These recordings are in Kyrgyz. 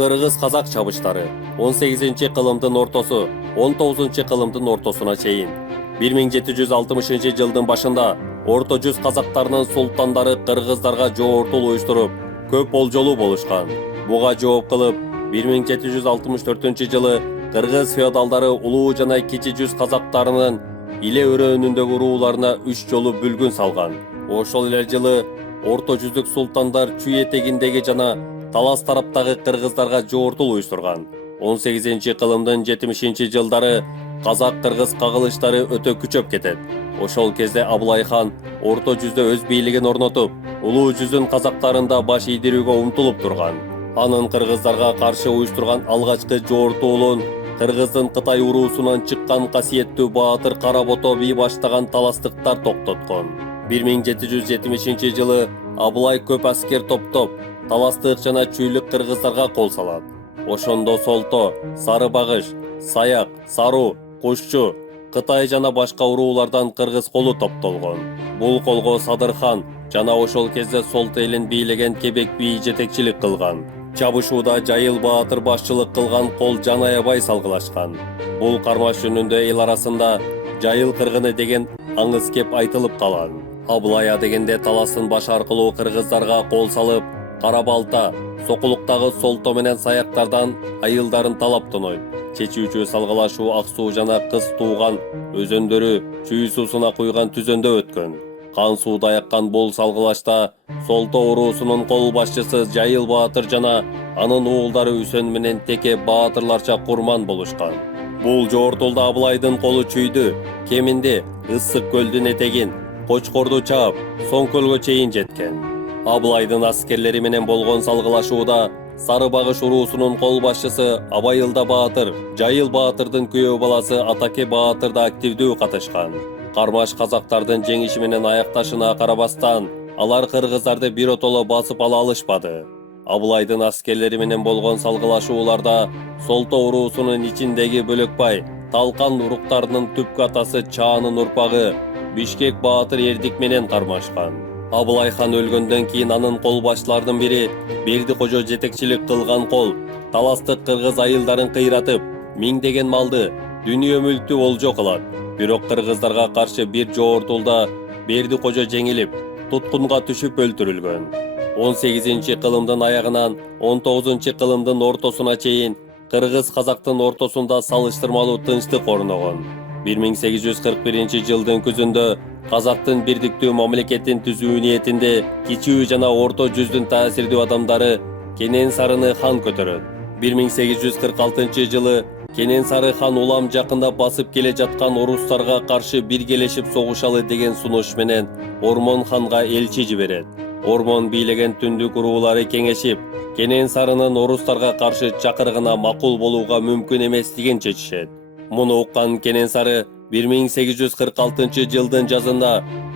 Кыргыз-казак чабыштары 18-кылымдын ортосу 19-кылымдын ортосуна чейин 1760 жылдын башында Орто жүз казактарынын султандары кыргыздарга жоортул уюштуруп, көп болжолу болушкан. Буга жооп кылып, 1764 жылы кыргыз феодалдары улуу жана кичи жүз казактарынын иле өрөөнүндөгү урууларына 3 жолу бүлгүн салган. Ошол эле жылы Орто жүздүк султандар Чүй этегиндеги жана Талас тараптагы кыргыздарга жоортул уюштурган. 18-кылымдын 70-жылдары казак-кыргыз кагылыштары өтө күчөп кетет. Ошол кезде Абылай хан Орто жүздө өз бийлигин орнотуп, улуу жүздүн казактарында баш ийдирүүгө умтулуп турган. Анын кыргыздарга каршы уюштурган алгачкы жоортуулун Кыргыздын Кытай уруусунан чыккан касиеттүү баатыр Каработо би баштаган таластыктар токтоткон. 1770 жылы Абылай көп аскер топтоп, таластык жана чүйлүк кыргыздарга кол салат. Ошондо Солто, Сары Багыш, Саяк, Сару, Кушчу, Кытай жана башка уруулардан кыргыз колу топтолгон. Бул колго Садыр хан жана ошол кезде Солто элин бийлеген Кебек би жетекчилик кылган. Чабышууда Жайыл баатыр башчылык кылган кол Жан Аябай салгылашкан. Бул кармаш жөнүндө эл арасында Жайыл кыргыны деген аңыз кеп айтылып калган. Абылай дегенде таластын башы аркылуу кыргыздарга кол салып, Кара балта, Сокулуктагы Солто менен Саяктардан айылдарын талап тонойт. Чечүүчү салгылашуу Ак суу жана Кыз тууган өзөндөрү Чүй суусуна куйган түзөндө өткөн. Кан сууда аяккан бул салгылашта Солто уруусунун кол башчысы Жайыл баатыр жана анын уулдары Үсөн менен Теке баатырларча курман болушкан. Бул жоортулда Абылайдын колу Чүйдү, кеминде Ысык көлдүн этегин, Кочкорду чаап, Соңкөлгө чейин жеткен. Абылайдын аскерлери менен болгон салгылашууда Сары Багыш уруусунун кол башчысы Абайылда баатыр, Жайыл баатырдын күйөө баласы Атаке баатыр да активдүү катышкан. Кармаш казактардын жеңиши менен аякташына карабастан, алар кыргыздарды биротоло басып ала алышпады. Абылайдын аскерлери менен болгон салгылашууларда Солто уруусунун ичиндеги Бөлөкбай, Талкан уруктарынын түпкү атасы Чаанын урпагы Бишкек баатыр Эрдик менен кармашкан. Абылай хан өлгөндөн кийин анын кол башчылардын бири Берди кожо жетекчилик кылган кол таластык кыргыз айылдарын кыйратып, миңдеген малды, дүнүйө мүлктү олжо кылат. Бирок кыргыздарга каршы бир жоортулда Берди кожо жеңилип, туткунга түшүп өлтүрүлгөн. 18-кылымдын аягынан 19-кылымдын ортосуна чейин кыргыз-казактын ортосунда салыштырмалуу тынчтык орногон. 1841 жылдын күзүндө Казактын бирдиктүү мамлекетин түзүү ниетинде кичүү жана орто жүздүн таасирдүү адамдары Кенен Сарыны хан көтөрөт. 1846 жылы Кенен Сары хан улам жакында басып келе жаткан орустарга каршы биргелешип согушалы деген сунуш менен Ормон ханга элчи жиберет. Ормон бийлеген түндүк уруулары кеңешип, Кенен Сарынын орустарга каршы чакырыгына макул болууга мүмкүн эместигин чечишет. Муну уккан Кенен Сары 1846 жылдын жазында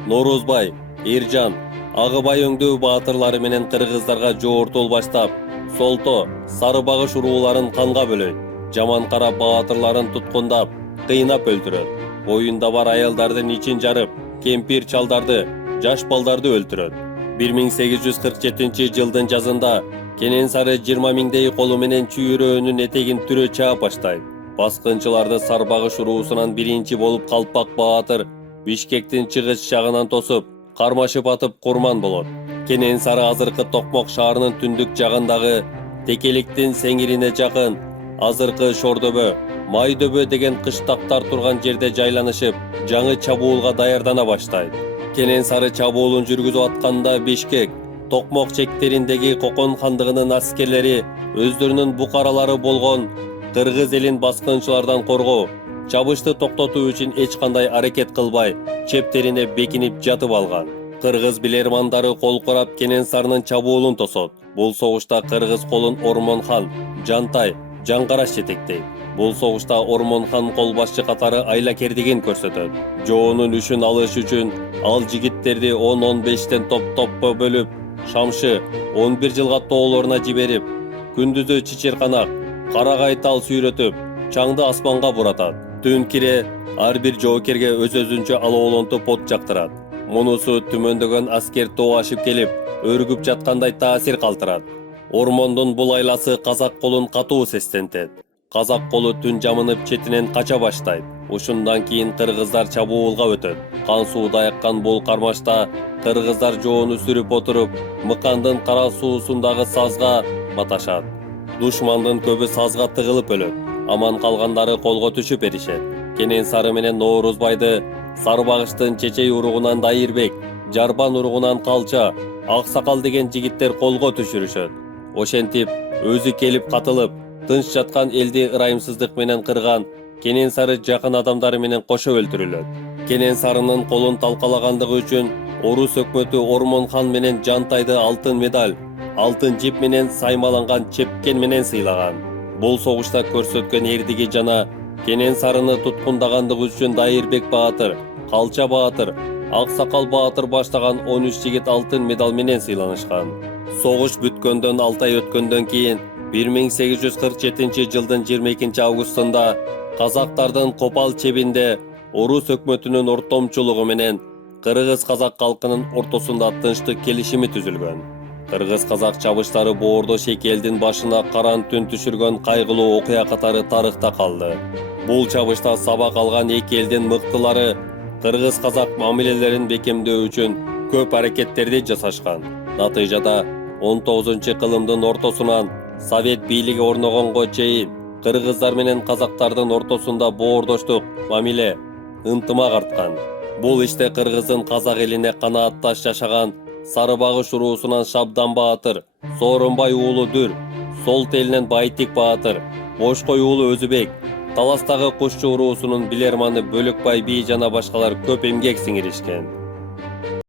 Норузбай, Эржан, Агыбай өңдүү баатырлары менен кыргыздарга жоортул баштап, Солто, Сары Багыш урууларын канга бөлөйт. Жаман кара баатырларын туткундап, кыйнап өлтүрөт. Боюнда бар аялдардын ичин жарып, кемпир чалдарды, жаш балдарды өлтүрөт. 1847 жылдын жазында Кенен Сары 20 миңдей колу менен чүйрөөнүн этегин түрө чаап баштайт. Баскынчыларды Сары Багыш уруусунан биринчи болуп Калпак баатыр Бишкектин чыгыш жагынан тосуп, кармашып атып курман болот. Кенен Сары азыркы Токмок шаарынын түндүк жагындагы Текеликтин сеңирине жакын азыркы Шордөбө, Майдөбө деген кыштактар турган жерде жайланышып, жаңы чабуулга даярдана баштайт. Кенен Сары чабуулун жүргүзүп атканда Бишкек, Токмок чектериндеги Кокон хандыгынын аскерлери өздөрүнүн букаралары болгон кыргыз элин баскынчылардан коргоо, чабышты токтотуу үчүн эч кандай аракет кылбай, чептерине бекинип жатып алган. Кыргыз билермандары кол курап Кенен Сарынын чабуулун тосот. Бул согушта кыргыз колун Ормон хан, Жантай, Жаңгараш жетектейт. Бул согушта Ормон хан кол башчы катары Айлакердигин көрсөтөт. Жоонун үшүн алыш үчүн ал жигиттерди 10-15тен топ-топпо бөлүп, Шамшы 11 жылга тоолоруна жиберип, күндүзү Чичирканак, Карагай тал сүйрөтүп, чаңды асманга буратат. Түн кире ар бир жоокерге өз-өзүнчө алоолонтуп от жактырат. Мунусу түмөндөгөн аскер тоо ашып келип, өргүп жаткандай таасир калтырат. Ормондун бул айласы казак колун катуу сестентет. Казак колу түн жамынып четинен кача баштайт. Ушундан кийин кыргыздар чабуулга өтөт. Кан сууда яккан бул кармашта кыргыздар жоону сүрүп отуруп, Мыкандын кара суусундагы сазга баташат. Душмандын көбү сазга тыгылып өлөт. Аман калгандары колго түшүп эришет. Кенен Сары менен Ноорузбайды Сарыбагыштын чечей уругунан Дайырбек, Жарбан уругунан Калча, Аксакал деген жигиттер колго түшүрүшөт. Ошентип өзү келип катылып, тынч жаткан элди ырайымсыздык менен кырган Кенен Сары жакын адамдары менен кошо өлтүрүлөт. Кенен Сарынын колун талкалагандыгы үчүн орус өкмөтү Ормон хан менен Жантайды алтын медаль, алтын жип менен саймаланган чепкен менен сыйлаган. Бул согушта көрсөткөн эрдиги жана Кенен Сарыны туткундагандыгы үчүн Дайырбек баатыр, Калча баатыр, Аксакал баатыр баштаган 13 жигит алтын медаль менен сыйланышкан. Согуш бүткөндөн 6 ай өткөндөн кийин 1847 жылдын 22 августунда казактардын Копал чебинде орус өкмөтүнүн ортомчулугу менен кыргыз-казак калкынын ортосунда тынчтык келишими түзүлгөн. Кыргыз-казак чабыштары Боордош эки элдин башына каран түн түшүргөн кайгылуу окуя катары тарыхта калды. Бул чабышта сабак алган эки элдин мыктылары кыргыз-казак мамилелерин бекемдөө үчүн көп аракеттерди жасашкан. Натыйжада 19-кылымдын ортосунан Совет бийлиги орногонго чейин кыргыздар менен казактардын ортосунда боордоштук мамиле, ынтымак арткан. Бул иште кыргыздын казак элине канаатташ жашаган Сарыбагыш уруусунан Шабдан баатыр, Сооронбай уулу Дүр, Солт элинен Байтик баатыр, Бошкой уулу Өзүбек, Таластагы Кушчу уруусунун билерманы Бөлөкбай бий жана башкалар көп эмгек сиңиришкен.